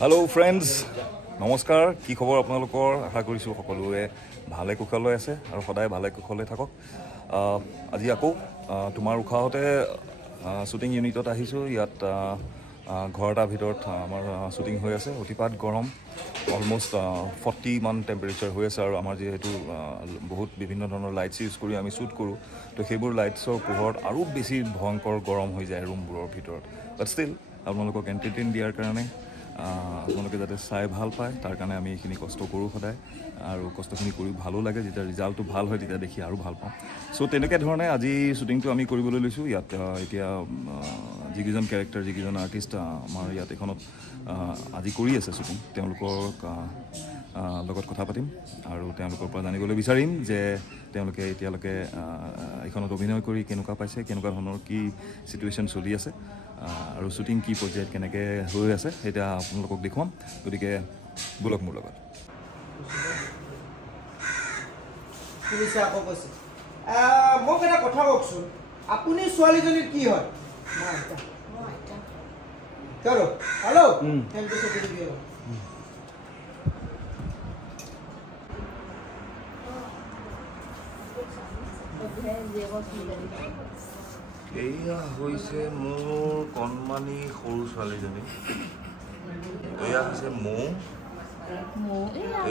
Hello friends, নমস্কাৰ কি খবৰ আপোনালোকৰ আশা কৰিছো সকলোৱে ভালে কুশলে আছে আৰু সদায় ভালে কুশলে থাকক আজি আকৌ তোমাৰ উখাহতে শুটিং ইউনিটত আহিছো ইয়াত ঘৰটা ভিতৰত আমাৰ শুটিং হৈ আছে অতিপাত গৰম অলমোস্ট 40 মান টেম্পাৰেচাৰ হৈ আছে আৰু আমাৰ যেহেতু বহুত বিভিন্ন ধৰণৰ লাইটস ইউজ কৰি আমি শুট কৰো তো সেইবোৰ লাইটছৰ পোহৰত আৰু বেছি ভয়ংকৰ গৰম হৈ যায় ৰুমবোৰৰ ভিতৰত বাট ষ্টিল আপোনালোকক এন্টাৰটেইন দিয়াৰ কাৰণে আপোনালোকে যাতে চাই ভাল পায় তাৰ কাৰণে আমি এইখিনি কষ্ট কৰোঁ সদায় আৰু কষ্টখিনি কৰি ভালো লাগে যেতিয়া ৰিজাল্টটো ভাল হয় তেতিয়া দেখি আৰু ভাল পাওঁ সো তেনেকৈ ধৰণে আজি শুটিংটো আমি কৰিবলৈ লৈছোঁ ইয়াত এতিয়া যিকেইজন কেৰেক্টাৰ যিকেইজন আৰ্টিষ্ট আমাৰ ইয়াত এখনত আজি কৰি আছে শুটিং তেওঁলোকৰ লগত কথা পাতিম আৰু তেওঁলোকৰ পৰা জানিবলৈ বিচাৰিম যে তেওঁলোকে এতিয়ালৈকে এইখনত অভিনয় কৰি কেনেকুৱা পাইছে কেনেকুৱা ধৰণৰ কি চিটুৱেশ্যন চলি আছে আৰু শুটিং কি পৰ্যায়ত কেনেকৈ হৈ আছে এটা আপোনালোকক দেখুৱাম গতিকে বলক মোৰ লগত মোক এটা কথা কওকচোন আপুনি ছোৱালীজনীৰ কি হয় হেল্ল' এয়া হৈছে মোৰ কণমানি সৰু ছোৱালীজনী এয়া হৈছে মৌ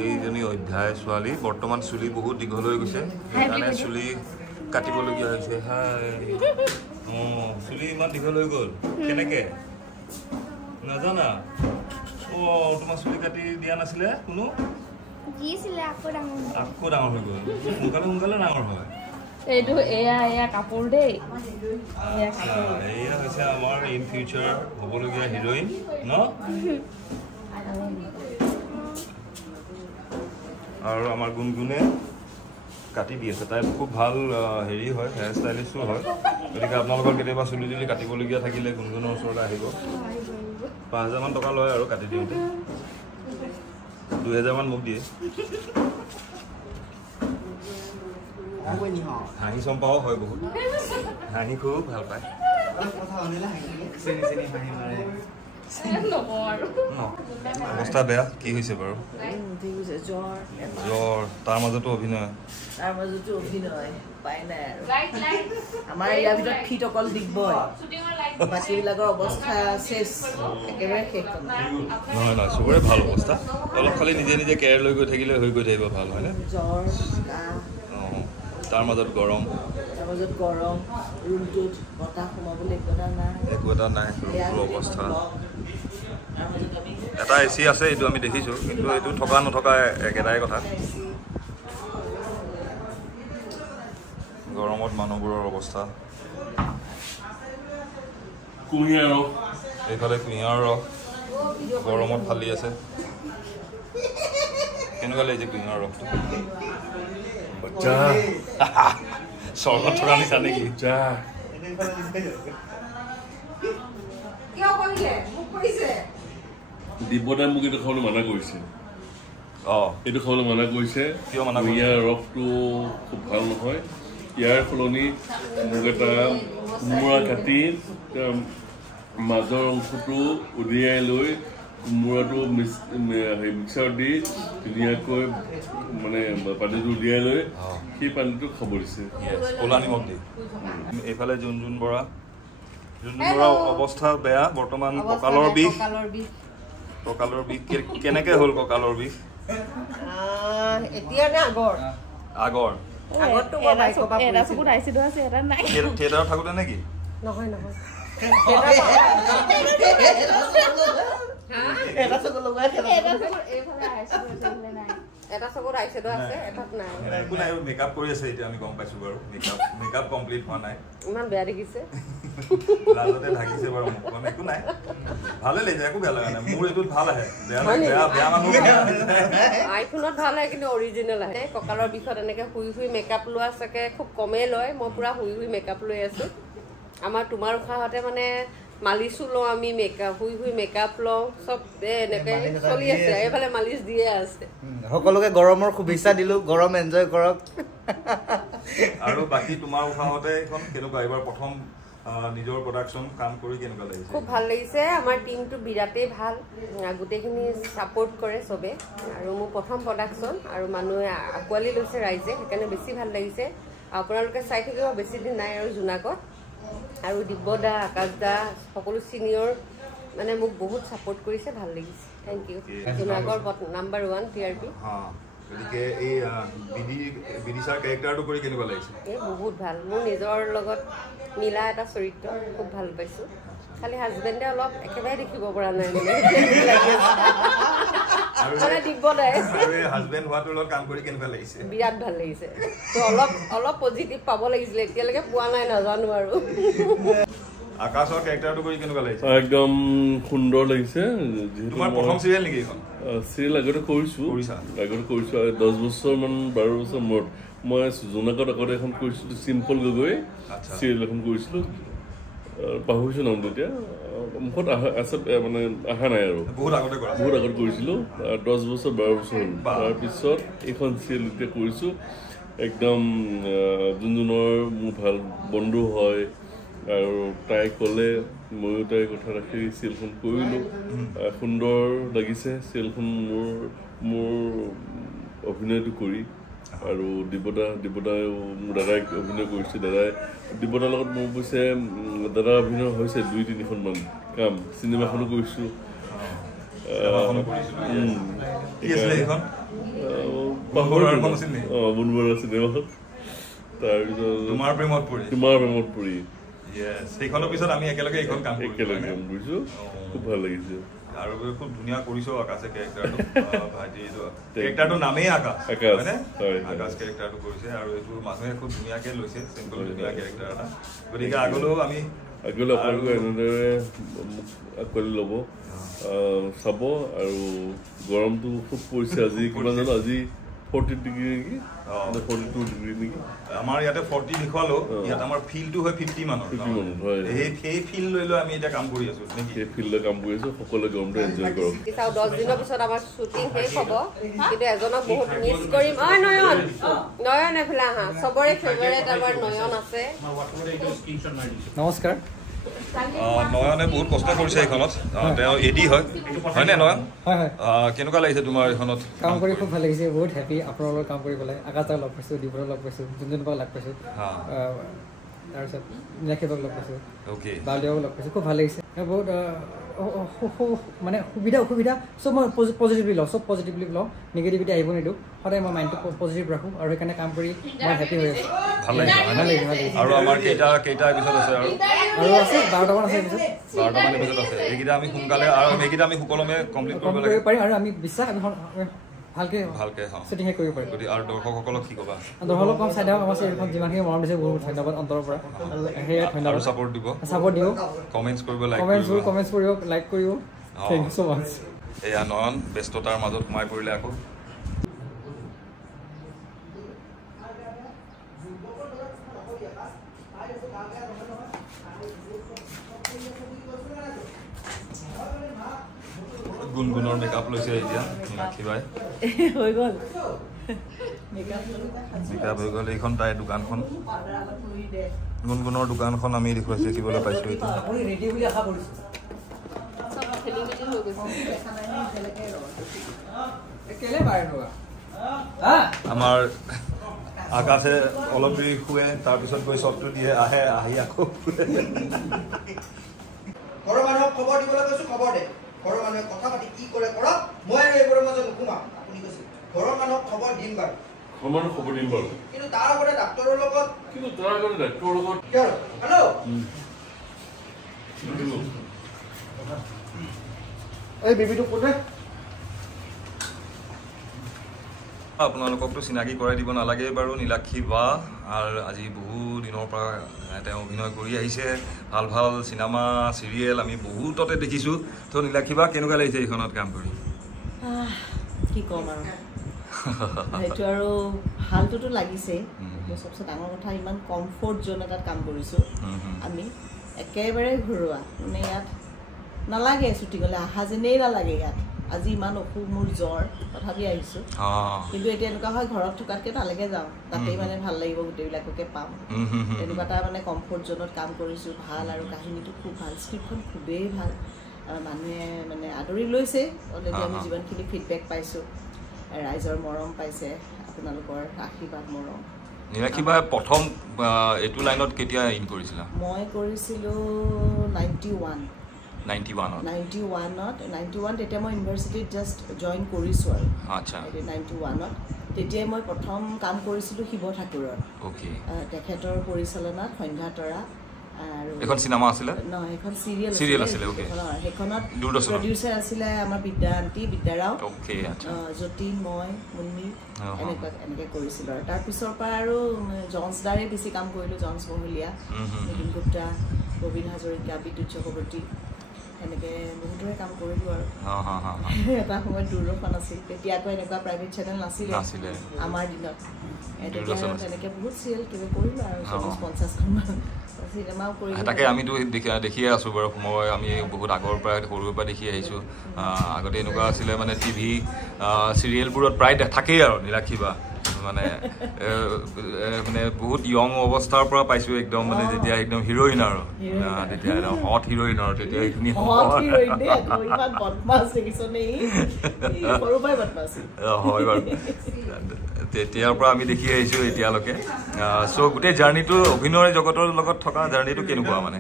এইজনী অধ্যায় ছোৱালী বৰ্তমান চুলি বহুত দীঘল হৈ গৈছে সেইকাৰণে চুলি কাটিবলগীয়া হৈছে চুলি ইমান দীঘল হৈ গ'ল কেনেকৈ নাজানা তোমাৰ চুলি কাটি দিয়া নাছিলে কোনো আকৌ ডাঙৰ হৈ গ'ল সোনকালে ডাঙৰ হয় এইটো এয়া কাপোৰ দেই এয়া হৈছে আমাৰ ইন ফিউচাৰ হ'বলগীয়া হিৰোইন ন আৰু আমাৰ গুণগুণে কাটি দি আছে তাই খুব ভাল হেৰি হয় হেয়াৰ ষ্টাইলিছো হয় গতিকে আপোনালোকৰ কেতিয়াবা চুলি তুলি কাটিবলগীয়া থাকিলে গুণগুণৰ ওচৰলৈ আহিব 5000 মান টকা লয় আৰু কাটি দিওঁতে 2000 মান মোক দিয়ে হাঁহি চম্পাও হয় বহুত হাঁহি খুব ভাল পায় অৱস্থা বেয়া কি হৈছে বাৰু জ্বৰ তাৰ মাজতো অভিনয় আমাৰ ইয়াৰ ভিতৰত ফিট অকল দিগবই বাকীবিলাকৰ অৱস্থা শেষ একেবাৰে শেষ নহয় নহয় চবৰে ভাল অৱস্থা অলপ খালি নিজে নিজে কেয়াৰ লৈ গৈ থাকিলে হৈ গৈ থাকিব ভাল হয়নে জ্বৰ তাৰ মাজত গৰম ৰুমটোত বতাহ সোমাবলৈ একো এটা নাই ৰুমটোৰ অৱস্থা এটা এচি আছে এইটো আমি দেখিছোঁ কিন্তু এইটো থকা নথকা একেটাই কথা গৰমত মানুহবোৰৰ অৱস্থা এইফালে কুঁহিয়াৰ ৰস গৰমত ফালি আছে কেনেকুৱা লাগিছে কুঁহিয়াৰ ৰসটো চৰবত থকা নিচা নেকি দিব্যদাই মোক এইটো খাবলৈ মানা কৰিছে এইটো খাবলৈ মানা কৰিছে কিয় মানা কৰিছে ইয়াৰ ৰসটো খুব ভাল নহয় ইয়াৰ সলনি মোক এটা কোমোৰা কাটি মাজৰ অংশটো উলিয়াই লৈ কোমোৰাটো মিক্সাৰত দি ধুনীয়াকৈ মানে পানীটো উলিয়াই লৈ সেই পানীটো খাব দিছে ক'লা নিমখ দি এইফালে জুনজুন বৰা অৱস্থা বেয়া বৰ্তমান কঁকালৰ বিষ কেনেকৈ হ'ল কঁকালৰ বিষ আগৰ থিয়েটাৰত থাকোঁতে নেকি নহয় এটা চকুত আইছেডো আছে এটাত নাই একো নাই মেকআপ কৰি আছে এতিয়া আমি গম পাইছোঁ বাৰু মেকআপ কমপ্লিট হোৱা নাই ইমান বেয়া দেখিছে লাজতে ঢাকিছে বাৰু মুখখন একো নাই ভালে লাগিছে একো বেয়া লগা নাই মোৰ এইটোত ভাল আহে বেয়া মানুহ আইফোনত ভাল আহে কিন্তু অৰিজিনেল আহে কঁকালৰ বিষত এনেকৈ শুই মেকআপ লোৱা চাগে খুব কমেই লয় মই পুৰা শুই মেকআপ লৈ আছোঁ আমাৰ তোমাৰ উশাহতে মানে মালিচো লওঁ আমি শুই মেকআপ লওঁ চব এনেকৈ চলি আছে এইফালে মালিচ দিয়ে আছে সকলোকে গৰমৰ শুভেচ্ছা দিলোঁ গৰম এনজয় কৰক আৰু বাকী তোমাৰ উশাহতে এখন কেনেকুৱা এইবাৰ প্ৰথম নিজৰ প্ৰডাকশ্যন কাম কৰি কেনেকুৱা লাগিছে খুব ভাল লাগিছে আমাৰ টিমটো বিৰাটেই ভাল গোটেইখিনি ছাপোৰ্ট কৰে চবে আৰু মোৰ প্ৰথম প্ৰডাকশ্যন আৰু মানুহে আঁকোৱালি লৈছে ৰাইজে সেইকাৰণে বেছি ভাল লাগিছে আপোনালোকে চাই থাকিব বেছি দিন নাই আৰু জোনাকত আৰু দিব্যদা আকাশদা সকলো ছিনিয়ৰ মানে মোক বহুত ছাপোৰ্ট কৰিছে ভাল লাগিছে থেংক ইউ জোনাকৰ নাম্বাৰ 1 টিআৰপি গতিকে এই বিদিশাৰ কেৰেক্টাৰটো কৰি কেনেকুৱা লাগিছে এই বহুত ভাল মোৰ নিজৰ লগত মিলা এটা চৰিত্ৰ খুব ভাল পাইছোঁ খালি হাজবেণ্ডে অলপ একেবাৰে দেখিব পৰা নাই মানে দিব্যদাই হাজবেণ্ড হোৱাটোৰ লগত কাম কৰি কেনেকুৱা লাগিছে বিৰাট ভাল লাগিছে তো অলপ পজিটিভ পাব লাগিছিলে এতিয়ালৈকে পোৱা নাই নাজানো আৰু আকাশৰ কেৰেক্টাৰটো কৰি কেনেকুৱা লাগিছে একদম সুন্দৰ লাগিছে তোমাৰ প্ৰথম চিৰিয়েল নেকি এখন চিৰিয়েল আগতে কৰিছোঁ 10 বছৰমান 12 বছৰ মূৰত মই জোনাকত আগতে এখন কৰিছিলোঁ চিম্পল গগৈ চিৰিয়েল এখন কৰিছিলোঁ পাহৰিছোঁ নামটো এতিয়া মুখত আছে মানে অহা নাই আৰু বহুত আগত কৰিছিলোঁ 10 বছৰ 12 বছৰ হ'ল তাৰপিছত এইখন চিৰিয়েল এতিয়া কৰিছোঁ একদম যোনজনৰ মোৰ ভাল বন্ধু হয় আৰু তাই ক'লে ময়ো তাইৰ কথা ৰাখি চিৰিয়েলখন কৰিলোঁ সুন্দৰ লাগিছে চিৰিয়েলখন মোৰ অভিনয়টো কৰি আৰু দিব্যদায়ো মোৰ দাদাই অভিনয় কৰিছে দাদাই দিব্যদাৰ লগত মোৰ কৈছে দাদাৰ অভিনয় হৈছে 2-3খনমান কাম চিনেমাখনো কৰিছোঁ বনবৰুৱা চিনেমাখন তাৰপিছত তোমাৰ প্ৰেমত পৰি সেইখনৰ পিছত আমি একেলগে এইখন কাম কৰিছোঁ খুব ভাল লাগিছে আৰু খুব ধুনীয়া কৰিছো আকাশে কেৰেক্টাৰটো ভাইটি কেৰেক্টাৰটো নামেই আকাশ হয়নে আকাশ কেৰেক্টাৰটো কৰিছে আৰু এইটো মানুহে খুব ধুনীয়াকৈ লৈছে চিম্পল ধুনীয়া কেৰেক্টাৰ এটা গতিকে আগলৈও আপোনালোকে এনেদৰে আঁকোৱালি ল'ব চাব আৰু গৰমটো খুব পৰিছে আজি কিমান জানো আজি 40 ডিগ্ৰী নেকি 42 ডিগ্ৰী নেকি আমাৰ ইয়াতে 40 দেখুৱালো ইয়াত আমাৰ ফিলটো হয় 50 মানৰ সেই ফিল লৈ আমি এতিয়া কাম কৰি আছো নেকি সেই ফিললৈ কাম কৰি আছো সকলোৱে গৰমটো এনজয় কৰক 10 দিনৰ পিছত আমাৰ শ্বুটিং শেষ হ'ব কিন্তু এজনক বহুত মিছ কৰিম নয়ন এফালে আহা চবৰে ফেভাৰিট আমাৰ নয়ন আছে নমস্কাৰ নয়নে বহুত কষ্ট কৰিছে এইখনত তেওঁ এডি হয়নে নয়ন কেনেকুৱা লাগিছে তোমাৰ এইখনত কাম কৰি খুব ভাল লাগিছে বহুত হেপী আপোনালোকৰ কাম কৰি পেলাই আকাশক লগ পাইছোঁ দিব্যদাক লগ পাইছোঁ যোনজনক লগ পাইছোঁ তাৰপিছত নীলাক্ষীবাক লগ পাইছোঁ বালিয়াক লগ পাইছোঁ খুব ভাল লাগিছে বহুত মানে সুবিধা অসুবিধা চব মই পজিটিভলি লওঁ নিগেটিভিটি আহিব নিদিওঁ সদায় মই মাইণ্ডটো পজিটিভ ৰাখোঁ আৰু সেইকাৰণে কাম কৰি মই হেপী হৈ আছোঁ ভাল লাগিছে আৰু আমাৰ কেইটা এপিছড আছে আৰু আছে 12টামান আছে এপিছড আছে এইকেইটা আমি সোনকালে আৰু এইকেইটা আমি সুকলমে কমপ্লিট কৰিব পাৰিম আৰু আমি বিশ্বাস আমি ভালকে শ্বুটিং কৰিব পাৰিম আৰু দৰ্শকসকলক কি ক'বা দৰ্শকক কম চাই দিয়ক আমাৰ চিৰিয়েলখন যিমানখিনি মৰম দিছে বহুত ধন্যবাদ অন্তৰৰ পৰা আৰু সেয়া ধন্যবাদ ছাপোৰ্ট দিব কমেণ্টছ কৰিব লাইক কৰিব থেংক ইউ ছ' মাছ এয়া নয়ন ব্যস্ততাৰ মাজত সোমাই পৰিলে আকৌ গুণগুণৰ মেকআপ লৈছে এতিয়া নীলাক্ষীবাই হৈ গ'ল মেকআপ হৈ গ'ল এইখন তাইৰ দোকানখন গুণগুণৰ দোকানখন আমি দেখুৱাইছোঁ দেখিবলৈ পাইছোঁ এতিয়া আমাৰ আকাশে অলপ দেৰি শুৱে তাৰপিছত গৈ চবটো দিয়ে আহি আকৌ ঘৰৰ মানুহক খবৰ দিবলৈ কৈছোঁ খবৰ দে ঘৰৰ মানুহে কথা পাতি কি কৰে কৰক মই আৰু এইবোৰৰ মাজত নোসোমাম আপুনি কৈছে ঘৰৰ মানুহক খবৰ দিম বাৰু কিন্তু তাৰ আগতে ডাক্তৰৰ লগত হেল্ল' এই বেবীটো কোনে আপোনালোককতো চিনাকি কৰাই দিব নালাগে বাৰু নীলাক্ষী বা আৰু আজি বহু দিনৰ পৰা তেওঁ অভিনয় কৰি আহিছে ভাল ভাল চিনেমা চিৰিয়েল আমি বহুততে দেখিছোঁ তো নীলাক্ষী বা কেনেকুৱা লাগিছে এইখনত কাম কৰি কি ক'ম আৰু সেইটো আৰু ভালটোতো লাগিছে চবচে ডাঙৰ কথা ইমান কমফৰ্ট জ'ন এটাত কাম কৰিছোঁ আমি একেবাৰে ঘৰুৱা মানে ইয়াত নালাগে শ্বুটিঙলৈ অহা যেনেই নালাগে ইয়াত আজি ইমান অসুখ মোৰ জ্বৰ তথাপি আহিছোঁ কিন্তু এতিয়া এনেকুৱা হয় ঘৰত থকাতকৈ তালৈকে যাওঁ তাতেই মানে ভাল লাগিব গোটেইবিলাককে পাম এনেকুৱা এটা মানে কমফৰ্ট জোনত কাম কৰিছোঁ ভাল আৰু কাহিনীটো খুব ভাল স্ক্ৰিপ্টখন খুবেই ভাল মানুহে মানে আদৰি লৈছে অলৰেডি আমি যিমানখিনি ফিডবেক পাইছোঁ ৰাইজৰ মৰম পাইছে আপোনালোকৰ আশীৰ্বাদ মৰম নীলাক্ষী বাই প্ৰথম এইটো লাইনত কেতিয়া ইন কৰিছিলা মই কৰিছিলোঁ 91 তেতিয়া মই ইউনিভাৰ্চিটিত জাষ্ট জইন কৰিছোঁ আৰু আচ্ছা 91ত তেতিয়াই মই প্ৰথম কাম কৰিছিলোঁ শিৱ ঠাকুৰৰ তেখেতৰ পৰিচালনাত সন্ধ্যা তৰা আৰু এখন চিনেমা আছিলে নহয় এখন চিৰিয়েল আছিলে সেইখনত প্ৰডিউচাৰ আছিলে আমাৰ বিদ্যাৰাও জ্যোতি মই মুন্নি এনেকৈ কৰিছিলোঁ আৰু তাৰপিছৰ পৰা আৰু জন্স দাৰে বেছি কাম কৰিলোঁ জন্স মহলীয়া নিতিন গুপ্তা গোবিন্দ হাজৰিকা বিদ্যুৎ চক্ৰৱৰ্তী এনেকৈ বহুতৰে কাম কৰিলোঁ আৰু এটা সময়ত দূৰদৰ্শন আছিল তেতিয়া আকৌ এনেকুৱা প্ৰাইভেট চেনেল নাছিলে আমাৰ দিনত তেনেকৈ বহুত চিৰিয়েল কিবা কৰিলোঁ আৰু 40-50খনমান চিনেমাও কৰিলোঁ তাকে আমিতো দেখিয়ে আছোঁ বাৰু সময় আমি বহুত আগৰ পৰা সৰুৰ পৰা দেখি আহিছোঁ আগতে এনেকুৱা আছিলে মানে টিভি চিৰিয়েলবোৰত প্ৰায় থাকেই আৰু নীলাক্ষী বা মানে মানে বহুত ইয়ং অৱস্থাৰ পৰা পাইছোঁ একদম মানে যেতিয়া একদম হিৰইন আৰু তেতিয়া একদম হট হিৰইন আৰু তেতিয়া এইখিনি হয় বাৰু তেতিয়াৰ পৰা আমি দেখি আহিছোঁ এতিয়ালৈকে চ' গোটেই জাৰ্ণিটো অভিনয় জগতৰ লগত থকা জাৰ্ণিটো কেনেকুৱা মানে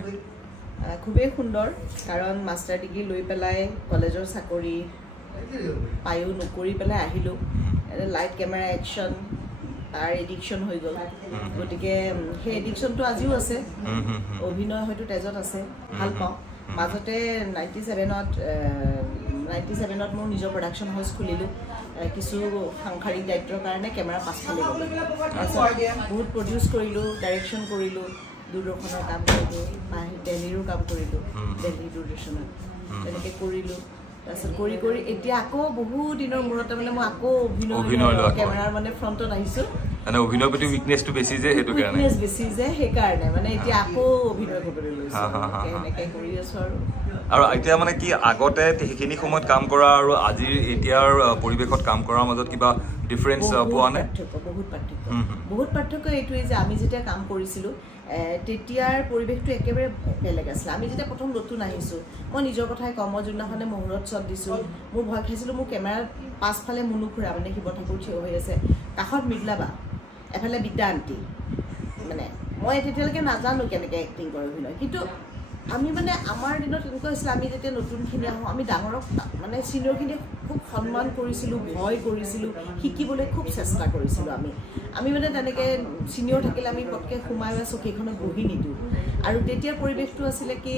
খুবেই সুন্দৰ কাৰণ মাষ্টাৰ ডিগ্ৰী লৈ পেলাই কলেজৰ চাকৰি পায়ো নকৰি পেলাই আহিলোঁ লাইট কেমেৰা একশ্যন তাৰ এডিকশ্যন হৈ গ'ল গতিকে সেই এডিকশ্যনটো আজিও আছে অভিনয় হয়তো তেজত আছে ভাল পাওঁ মাজতে 97ত মোৰ নিজৰ প্ৰডাকশ্যন হাউচ খুলিলোঁ কিছু সাংসাৰিক দায়িত্বৰ কাৰণে কেমেৰা পাছফালে গ'লোঁ তাৰপিছত বহুত প্ৰডিউচ কৰিলোঁ ডাইৰেকশ্যন কৰিলোঁ দূৰদৰ্শনৰ কাম কৰিলোঁ দিল্লীৰো কাম কৰিলোঁ দিল্লী দূৰদৰ্শনত তেনেকৈ কৰিলোঁ তাৰপিছত কৰি এতিয়া আকৌ বহু দিনৰ মূৰত মানে মই আকৌ অভিনয় কেমেৰাৰ মানে ফ্ৰণ্টত আহিছোঁ মানে অভিনয়ৰ প্ৰতি উইকনেছটো বেছি যে সেইটো কাৰণে সেইকাৰণে মানে এতিয়া আকৌ অভিনয় কৰিবলৈ লৈছোঁ এনেকৈ কৰি আছোঁ আৰু এতিয়া মানে কি আগতে সেইখিনি সময়ত কাম কৰা আৰু আজিৰ এতিয়াৰ পৰিৱেশত কাম কৰাৰ মাজত কিবা ডিফাৰেঞ্চ পোৱা নাই বহুত পাৰ্থক্য এইটোৱে যে আমি যেতিয়া কাম কৰিছিলোঁ তেতিয়াৰ পৰিৱেশটো একেবাৰে বেলেগ আছিলে আমি যেতিয়া প্ৰথম নতুন আহিছোঁ মই নিজৰ কথাই কওঁ মই যোনদিনাখনে মহুৰত শ্বট দিছোঁ মোৰ ভয় খাইছিলোঁ মোৰ কেমেৰাৰ পাছফালে মুনুখুৰা মানে শিৱ ঠাকুৰ থিয় হৈ আছে কাষত মৃদুলা এফালে বিদ্যা আণ্টি মানে মই তেতিয়ালৈকে নাজানো কেনেকৈ এক্টিং কৰে অভিনয় কিন্তু আমি মানে আমাৰ দিনত এনেকুৱা হৈছিলে আমি যেতিয়া নতুনখিনি আহোঁ আমি ডাঙৰক মানে ছিনিয়ৰখিনিক খুব সন্মান কৰিছিলোঁ ভয় কৰিছিলোঁ শিকিবলৈ খুব চেষ্টা কৰিছিলোঁ আমি মানে তেনেকৈ ছিনিয়ৰ থাকিলে আমি পটকৈ সোমাই চকীখনত বহি নিদিওঁ আৰু তেতিয়াৰ পৰিৱেশটো আছিলে কি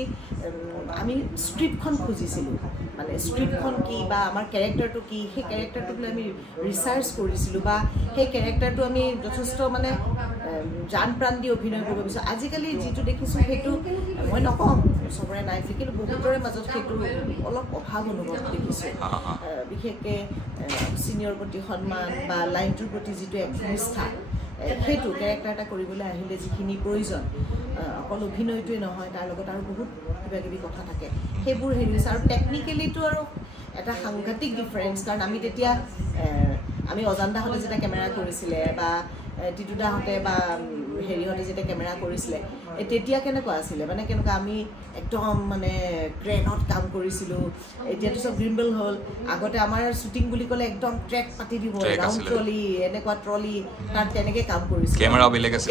আমি স্ক্ৰিপ্টখন খুজিছিলোঁ মানে স্ক্ৰিপ্টখন কি বা আমাৰ কেৰেক্টাৰটো কি সেই কেৰেক্টাৰটোক লৈ আমি ৰিচাৰ্চ কৰিছিলোঁ বা সেই কেৰেক্টাৰটো আমি যথেষ্ট মানে জান প্ৰাণ দি অভিনয় কৰিব বিচাৰোঁ আজিকালি যিটো দেখিছোঁ সেইটো মই নকওঁ চবৰে নাই কিন্তু বহুতৰে মাজত সেইটো অলপ অভাৱ অনুভৱ দেখিছোঁ বিশেষকৈ ছিনিয়ৰ প্ৰতি সন্মান বা লাইনটোৰ প্ৰতি যিটো একনিষ্ঠা সেইটো কেৰেক্টাৰ এটা কৰিবলৈ আহিলে যিখিনি প্ৰয়োজন অকল অভিনয়টোৱে নহয় তাৰ লগত আৰু বহুত কিবা কিবি কথা থাকে সেইবোৰ হেৰি হৈছে আৰু টেকনিকেলিটো আৰু এটা সাংঘাতিক ডিফাৰেঞ্চ কাৰণ আমি তেতিয়া আমি অজান্তাহঁতে যেতিয়া কেমেৰা কৰিছিলে বা টিটুদাহঁতে বা হেৰিহঁতে যেতিয়া কেমেৰা কৰিছিলে তেতিয়া কেনেকুৱা আছিলে মানে কেনেকুৱা আমি একদম মানে ট্ৰেইনত কাম কৰিছিলোঁ এতিয়াতো চব গ্ৰিম্বল হ'ল আগতে আমাৰ শ্বুটিং বুলি ক'লে একদম ট্ৰেক পাতি দিব ৰাউণ্ড ট্ৰলি এনেকুৱা ট্ৰলি তাত তেনেকৈ কাম কৰিছিলোঁ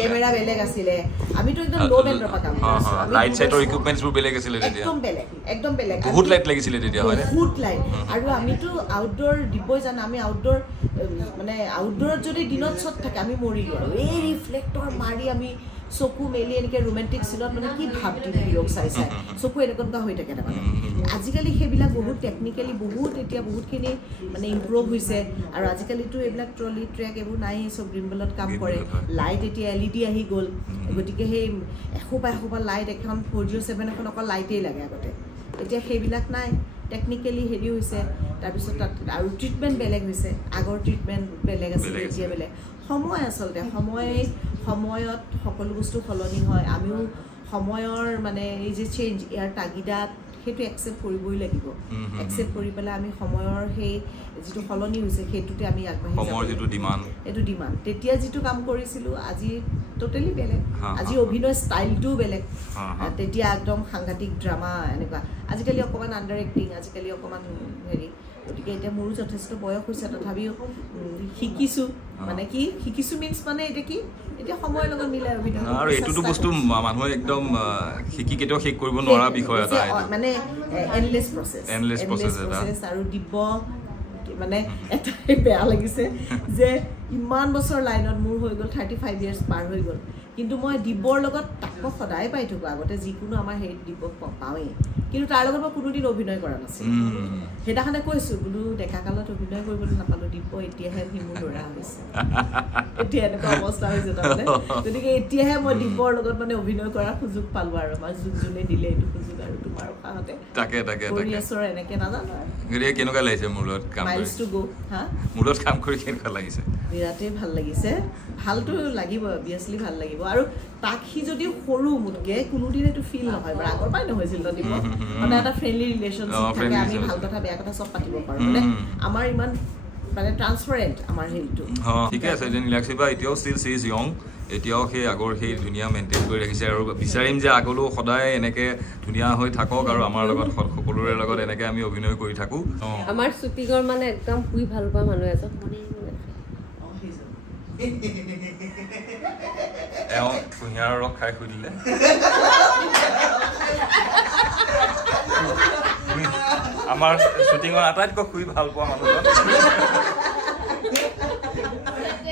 কেমেৰা বেলেগ আছিলে আমিতো একদম ল' বেণ্ডৰ পৰা কাম কৰিছিলোঁ লাইট চাইটৰ ইকুইপমেণ্টছবোৰ বেলেগ আছিলে তেতিয়া একদম বেলেগ বহুত লাইট লাগিছিলে তেতিয়া হয় বহুত লাইট আৰু আমিতো আউটডোৰ দিবই জানো আমি আউটডোৰ মানে আউটডোৰত যদি দিনত শ্বট থাকে আমি মৰিলোঁ আৰু এই ৰিফ্লেক্টৰ মাৰি আমি চকু মেলি এনেকৈ ৰোমেণ্টিক চিনত মানে কি ভাৱ দিম হিৰ'ক চাই চকু এনেকুৱা হৈ থাকে তাৰমানে আজিকালি সেইবিলাক বহুত টেকনিকেলি বহুত এতিয়া বহুতখিনি মানে ইম্প্ৰুভ হৈছে আৰু আজিকালিতো এইবিলাক ট্ৰলি ট্ৰেক এইবোৰ নাই চব গ্ৰিম্বলত কাম কৰে লাইট এতিয়া LED আহি গ'ল গতিকে সেই এসোপা লাইট এখন 407 এখন অকল লাইটেই লাগে আগতে এতিয়া সেইবিলাক নাই টেকনিকেলি হেৰি হৈছে তাৰপিছত তাত আৰু ট্ৰিটমেণ্ট বেলেগ হৈছে আগৰ ট্ৰিটমেণ্ট বেলেগ আছিলে এতিয়া বেলেগ সময় আচলতে সময়ত সকলো বস্তু সলনি হয় আমিও সময়ৰ মানে এই যে চেঞ্জ ইয়াৰ তাগিদাত সেইটো একচেপ্ট কৰিবই লাগিব একচেপ্ট কৰি পেলাই আমি সময়ৰ সেই যিটো সলনি হৈছে সেইটোতে আমি আগবাঢ়ি যাম সময়ৰ যিটো ডিমাণ্ড এইটো ডিমাণ্ড তেতিয়া যিটো কাম কৰিছিলোঁ আজি টোটেলি বেলেগ আজি অভিনয় ষ্টাইলটোও বেলেগ তেতিয়া একদম সাংঘাতিক ড্ৰামা এনেকুৱা আজিকালি অকণমান আণ্ডাৰ এক্টিং আজিকালি অকণমান হেৰি গতিকে এতিয়া মোৰো যথেষ্ট বয়স হৈছে তথাপিও শিকিছোঁ মানে কি শিকিছোঁ মিনছ মানে এতিয়া কি এতিয়া সময়ৰ লগত মিলাই অভিনয় আৰু এইটোতো বস্তু মানুহে একদম শিকি কেতিয়াও শেষ কৰিব নোৱাৰা বিষয় এটা মানে এণ্ডলেছ প্ৰচেছ আৰু দিব্য মানে এটাই বেয়া লাগিছে যে ইমান বছৰ লাইনত মোৰ হৈ গ'ল 35 ইয়াৰ্ছ পাৰ হৈ গ'ল কিন্তু মই দিব্যৰ লগত তাকো সদায় পাই থাকোঁ আগতে যিকোনো আমাৰ হেৰিত দিব্যক পাওঁৱেই কিন্তু তাৰ লগত মই কোনোদিন অভিনয় কৰা নাছিলোঁ সেইদিনাখনে কৈছোঁ বোলো ডেকা কালত অভিনয় কৰিবলৈ নাপালোঁ দিব্য এতিয়াহে সি মোৰ ল'ৰা হৈছে এতিয়া এনেকুৱা অৱস্থা হৈছে তাৰমানে গতিকে এতিয়াহে মই দিব্যৰ লগত মানে অভিনয় কৰাৰ সুযোগ পালোঁ আৰু আমাৰ যোনে দিলে এইটো সুযোগ আৰু তোমাৰ উশাহতে কৰি আছোঁ আৰু এনেকৈ নাজানো আৰু কেনেকুৱা লাগিছে মোৰ লগত কাম কৰি কেনেকুৱা লাগিছে বিৰাটেই ভাল লাগিছে ভালটো লাগিব অভিয়াছলি ভাল লাগিব আৰু তাক সি যদি সৰু মোতকৈ কোনোদিন এইটো ফিল নহয় বাৰু আগৰ পৰাই নহৈছিল ন দিব মানে এটা ফ্ৰেণ্ডলি ৰিলেশ্যনশ্বিপ থাকে আমি ভাল কথা বেয়া কথা চব পাতিব পাৰোঁ মানে আমাৰ ইমান মানে ট্ৰান্সপাৰেণ্ট আমাৰ হেৰিটো ঠিকে আছে নীলাক্ষী বা এতিয়াও ষ্টিল চি ইজ য়ং এতিয়াও সেই আগৰ সেই ধুনীয়া মেইনটেইন কৰি ৰাখিছে আৰু বিচাৰিম যে আগলৈও সদায় এনেকৈ ধুনীয়া হৈ থাকক আৰু আমাৰ লগত সকলোৰে লগত এনেকৈ আমি অভিনয় কৰি থাকোঁ আমাৰ শ্বুটিঙৰ মানে একদম শুই ভাল পোৱা মানুহ এজন এওঁ কুঁহিয়াৰৰ ৰস খাই শুই দিলে আমাৰ শ্বুটিঙৰ আটাইতকৈ শুই ভাল পোৱা মানুহজন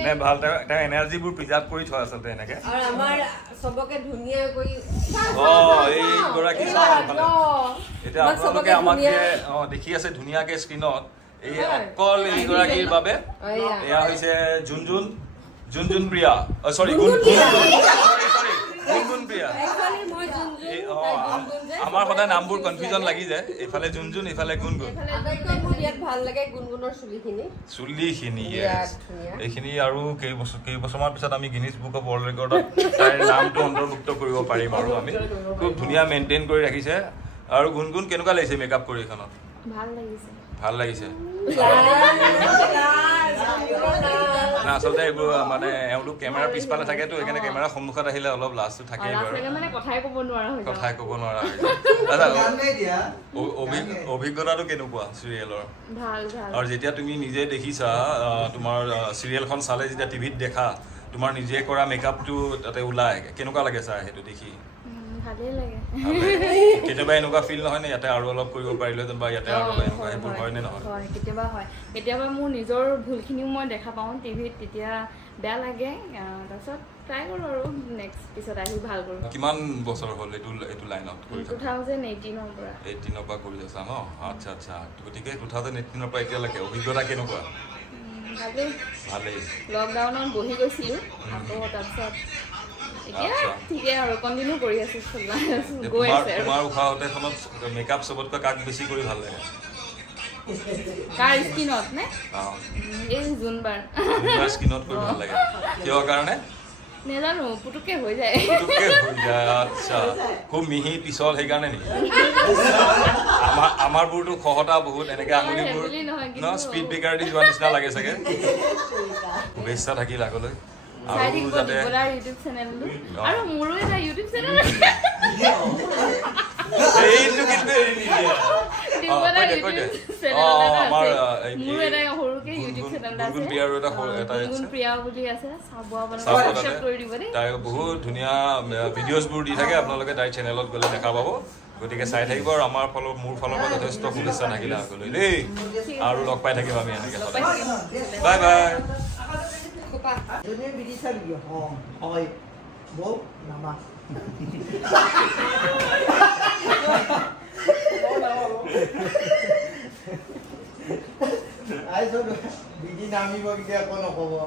নে ভাল তেওঁ এনাৰ্জিবোৰ প্ৰিজাৰ্ভ কৰি থোৱা আচলতে এনেকে আৰু আমাৰ সবকে ধুনীয়া কৰি এইগৰাকী এতিয়া আপোনালোকে আমাক দেখি আছে ধুনীয়াকে স্ক্ৰীণত এই অকল এইগৰাকীৰ বাবে এয়া হৈছে জুনজুন প্ৰিয়া চৰি গুণগুণ প্ৰিয়া আমাৰ সদায় নামবোৰ কনফিউজন লাগি যায় এইফালে জুনজুন এইফালে গুণগুণ চুলিখিনি এইখিনি আৰু কেইবছৰমান পিছত আমি গিনিজ বুক অফ ৱৰ্ল্ড ৰেকৰ্ডত তাইৰ নামটো অন্তৰ্ভুক্ত কৰিব পাৰিম আৰু আমি খুব ধুনীয়া মেইনটেইন কৰি ৰাখিছে আৰু গুণগুণ কেনেকুৱা লাগিছে মেকআপ কৰি এইখনত ভাল লাগিছে না আচলতে এইবোৰ মানে এওঁলোক কেমেৰাৰ পিছফালে থাকেতো সেইকাৰণে কেমেৰাৰ সন্মুখত আহিলে অলপ লাজটো থাকেই বাৰু কথাই ক'ব নোৱাৰা অভিজ্ঞতাটো কেনেকুৱা চিৰিয়েলৰ আৰু যেতিয়া তুমি নিজে দেখিছা তোমাৰ চিৰিয়েলখন চালে যেতিয়া টিভিত দেখা তোমাৰ নিজে কৰা মেকআপটো তাতে ওলাই কেনেকুৱা লাগে চাই সেইটো দেখি কেতিয়াবা এনেকুৱা ফিল নহয় নে ইয়াতে আৰু অলপ কৰিব পাৰিলেহেঁতেন বা ইয়াতে আৰু এনেকুৱা সেইবোৰ হয় নে নহয় কেতিয়াবা মোৰ নিজৰ ভুলখিনিও মই দেখা পাওঁ টিভিত তেতিয়া বেয়া লাগে তাৰপিছত ট্ৰাই কৰোঁ আৰু নেক্সট পিছত আহি ভাল কৰোঁ কিমান বছৰ হ'ল এইটো লাইনত 2018 পৰা কৰি আছা ন আচ্ছা গতিকে 2018 পৰা এতিয়ালৈকে অভিজ্ঞতা কেনেকুৱা ভালেই লকডাউনত বহি গৈছিলোঁ আকৌ তাৰপিছত তোমাৰ উশাহতেখনত মেকআপ চবতকৈ কাক বেছি কৰি ভাল লাগে কিহৰ কাৰণে নেজানো পুতুকে হৈ যায় আচ্ছা খুব মিহি পিছল সেইকাৰণে নেকি আমাৰবোৰতো খহটা বহুত এনেকে আঙুলিবোৰ ন স্পীড ব্ৰেকাৰ দি যোৱা নিচিনা লাগে চাগে শুভেচ্ছা থাকিল আগলৈ ইউটিউব চেনেলটো আৰু মোৰো এটা ইউটিউব চেনেল বহুত ধুনীয়া ভিডিঅ'জবোৰ দি থাকে আপোনালোকে তাইৰ চেনেলত গ'লে দেখা পাব গতিকে চাই থাকিব আৰু আমাৰ মোৰ ফালৰ পৰা যথেষ্ট শুভেচ্ছা থাকিলে আগলৈ দেই আৰু লগ পাই থাকিম আমি এনেকে bye bye Dunia bisa dia, oi, bo, nama. Ayo, biji nami bo kita kono kobo.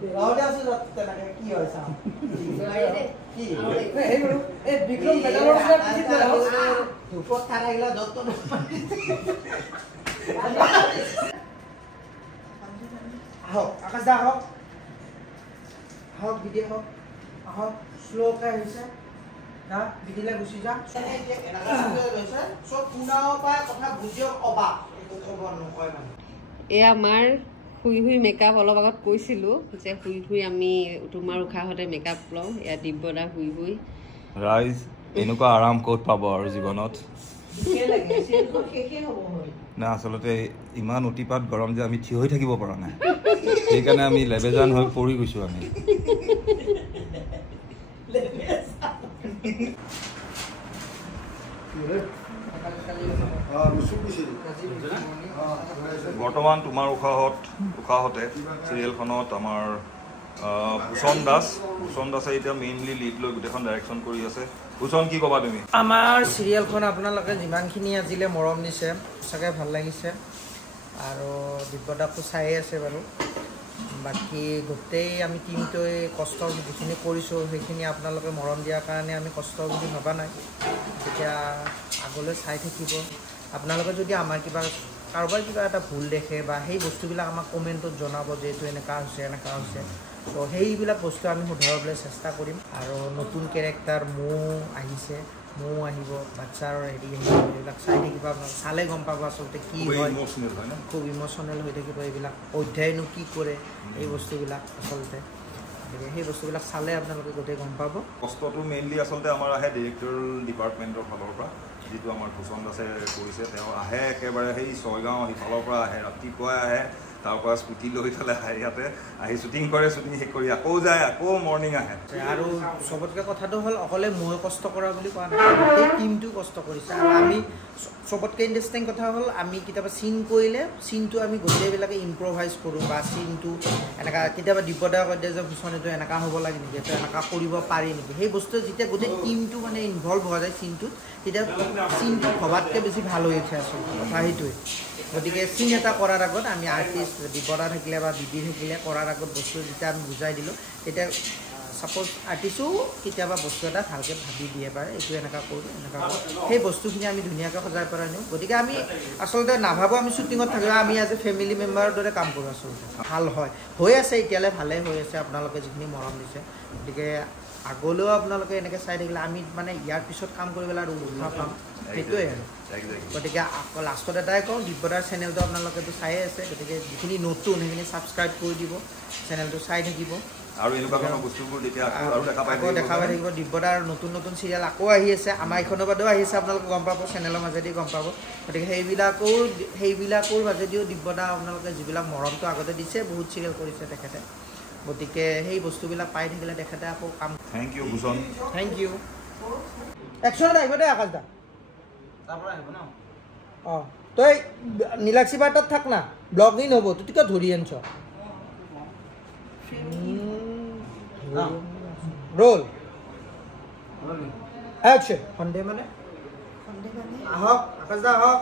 Audio sudah tenaga kiyo sam. Ki? Bikram Bangalore sudah kita. Tupo thara gila jotto. Ahok, akas dah ahok. Ahok video ahok. Ahok slow ka hisa. না বিদিলে গুছি যা এতিয়া এনেকা লৈছে সব পুনাও পায় কথা বুজিও অবা একো খবৰ নকয় মানে এ আমাৰ শুই মেকআপ অলপ আগত কৈছিলোঁ যে শুই আমি তোমাৰ উশাহতে মেকআপ লওঁ এয়া দিব্যদা শুই ৰাইজ এনেকুৱা আৰাম ক'ত পাব আৰু জীৱনত না আচলতে ইমান অতিপাত গৰম যে আমি থিয় হৈ থাকিব পৰা নাই সেইকাৰণে আমি লেবেজান হৈ পৰি গৈছোঁ আমি বৰ্তমান তোমাৰ উশাহতে চিৰিয়েলখনত আমাৰ ভূষণ দাসে এতিয়া মেইনলি লিড লৈ গোটেইখন ডাইৰেকশ্যন কৰি আছে ভূষণ কি ক'বা তুমি আমাৰ চিৰিয়েলখন আপোনালোকে যিমানখিনি আজিলে মৰম দিছে সঁচাকৈ ভাল লাগিছে আৰু দিব্যদাকো চাই আছে বাৰু বাকী গোটেই আমি টিমটোৱে কষ্ট যিখিনি কৰিছোঁ সেইখিনি আপোনালোকে মৰম দিয়াৰ কাৰণে আমি কষ্ট বুলি ভবা নাই তেতিয়া আগলৈ চাই থাকিব আপোনালোকে যদি আমাৰ কাৰোবাৰ কিবা এটা ভুল দেখে বা সেই বস্তুবিলাক আমাক কমেণ্টত জনাব যে এইটো এনেকুৱা হৈছে তো সেইবিলাক বস্তু আমি শুধৰাবলৈ চেষ্টা কৰিম আৰু নতুন কেৰেক্টাৰ মৌ আহিব বাচ্চাৰ হেৰি আহিব এইবিলাক চাই থাকিব আপোনালোকে চালে গম পাব আচলতে কি হয় খুব ইম'চনেল হৈ থাকিব এইবিলাক অধ্যায়নো কি কৰে এই বস্তুবিলাক আচলতে সেই বস্তুবিলাক চালে আপোনালোকে গোটেই গম পাব কষ্টটো মেইনলি আচলতে আমাৰ আহে ডিৰেক্টৰ ডিপাৰ্টমেণ্টৰ ফালৰ পৰা যিটো আমাৰ ভূষণ দাসে কৰিছে তেওঁ আহে একেবাৰে সেই 6 গাঁও সিফালৰ পৰা আহে ৰাতিপুৱাই আহে তাৰ পৰা স্কুটি লৈ পেলাই আহে ইয়াতে আহি শ্বুটিং কৰে শ্বুটিং শেষ কৰি আকৌ যায় আকৌ মৰ্ণিং আহে আৰু চবতকৈ কথাটো হ'ল অকলে মই কষ্ট কৰা বুলি কোৱা নাই গোটেই টিমটো কষ্ট কৰিছে আৰু আমি চবতকৈ ইণ্টাৰেষ্টিং কথা হ'ল আমি কেতিয়াবা চিন কৰিলে চিনটো আমি গোটেইবিলাকে ইম্প্ৰভাইজ কৰোঁ বা চিনটো এনেকুৱা কেতিয়াবা দিব্যদা কৈ দিয়ে যে ভূষণ এইটো এনেকুৱা হ'ব লাগে নেকি এইটো এনেকুৱা কৰিব পাৰি নেকি সেই বস্তু যেতিয়া গোটেই টিমটো মানে ইনভলভ হোৱা যায় চিনটোত তেতিয়া চিনটো ভবাতকৈ বেছি ভাল হৈ উঠে আচলতে কথা সেইটোৱে গতিকে চিন এটা কৰাৰ আগত আমি আৰ্টিষ্ট দিব্যদা থাকিলে বা দিদি থাকিলে কৰাৰ আগত বস্তু যেতিয়া আমি বুজাই দিলোঁ তেতিয়া সাপোজ আৰ্টিষ্টো কেতিয়াবা বস্তু এটা ভালকৈ ভাবি দিয়ে বা এইটো এনেকুৱা কৰোঁ সেই বস্তুখিনি আমি ধুনীয়াকৈ সজাই পৰাই নিওঁ গতিকে আমি আচলতে নাভাবোঁ আমি শ্বুটিঙত থাকিলে আমি এজ এ ফেমিলি মেম্বাৰৰ দৰে কাম কৰোঁ আচলতে ভাল হয় হৈ আছে এতিয়ালৈ ভালেই হৈ আছে আপোনালোকে যিখিনি মৰম দিছে গতিকে আগলৈও আপোনালোকে এনেকৈ চাই থাকিলে আমি মানে ইয়াৰ পিছত কাম কৰিবলৈ আৰু উৎসাহ পাম সেইটোৱে আৰু গতিকে লাষ্টত এটাই কওঁ দিব্যদাৰ চেনেলটো আপোনালোকেতো চায়ে আছে গতিকে যিখিনি নতুন সেইখিনি ছাবস্ক্ৰাইব কৰি দিব চেনেলটো চাই থাকিব আৰু এনেকুৱা ধৰণৰ বস্তুবোৰ যেতিয়া আকৌ দেখা পাই থাকিব দিব্যদাৰ নতুন চিৰিয়েল আকৌ আহি আছে আমাৰ এইখনৰ বাদেও আহি আছে আপোনালোকে গম পাব চেনেলৰ মাজেদি গম পাব গতিকে সেইবিলাকৰ মাজেদিও দিব্যদা আপোনালোকে যিবিলাক মৰমটো আগতে দিছে বহুত চিৰিয়েল কৰিছে তেখেতে গতিকে সেই বস্তুবিলাক পাই থাকিলে তেখেতে আকৌ কাম thank you Bhushan thank you একশ্যনত আহিব দে আকাশ দা তাৰপৰা আহিব ন অঁ তই নীলাক্ষী বাৰ্তাত থাক না ব্লগ ইন হ'ব তই কিয় ধৰি আনছ ৰোল একশ্যন সন্দেহ মানে আহক আকাশ দা আহক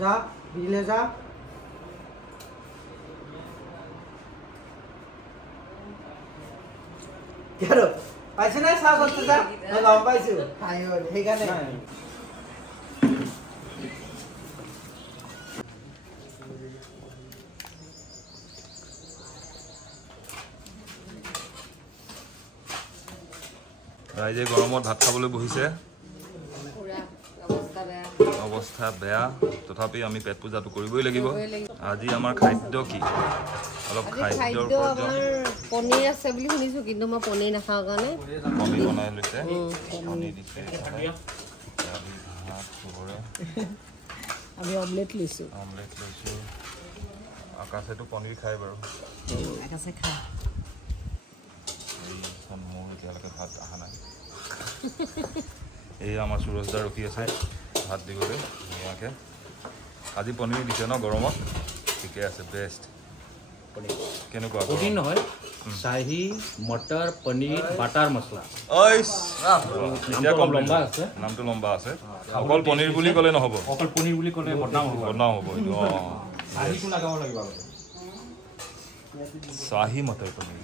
যা বিলে যা আৰু পাইছে নাই চাহ কৰতে যা গম পাইছো সেইখানে ৰাইজে গৰমত ভাত খাবলৈ বহিছে অৱস্থা বেয়া তথাপি আমি পেট পূজাটো কৰিবই লাগিব আজি আমাৰ খাদ্য কি অলপ খাদ্যৰ পনীৰ আছে বুলি শুনিছোঁ কিন্তু মই পনীৰ নাখাওঁ কাৰণে পনীৰ বনাই লৈছে পনীৰ দিছে আমি অমলেট লৈছোঁ আকাশেতো পনীৰ খায় বাৰু আকাশে খায় মোৰ এতিয়ালৈকে ভাত অহা নাই এই আমাৰ সুৰজদা ৰখি আছে ভাত দিবলৈ ধুনীয়াকৈ আজি পনীৰ দিছে ন গৰমত ঠিকে আছে বেষ্ট কেনেকুৱা প্ৰটিন নহয় শাহী মটৰ পনীৰ বাটাৰ মছলা নামটো লম্বা আছে অকল পনীৰ বুলি ক'লে নহ'ব অকল পনীৰ বুলি ক'লে বদনাম হ'ব এইটো অঁ শাহীটো লগাব লাগিব শাহী মটৰ পনীৰ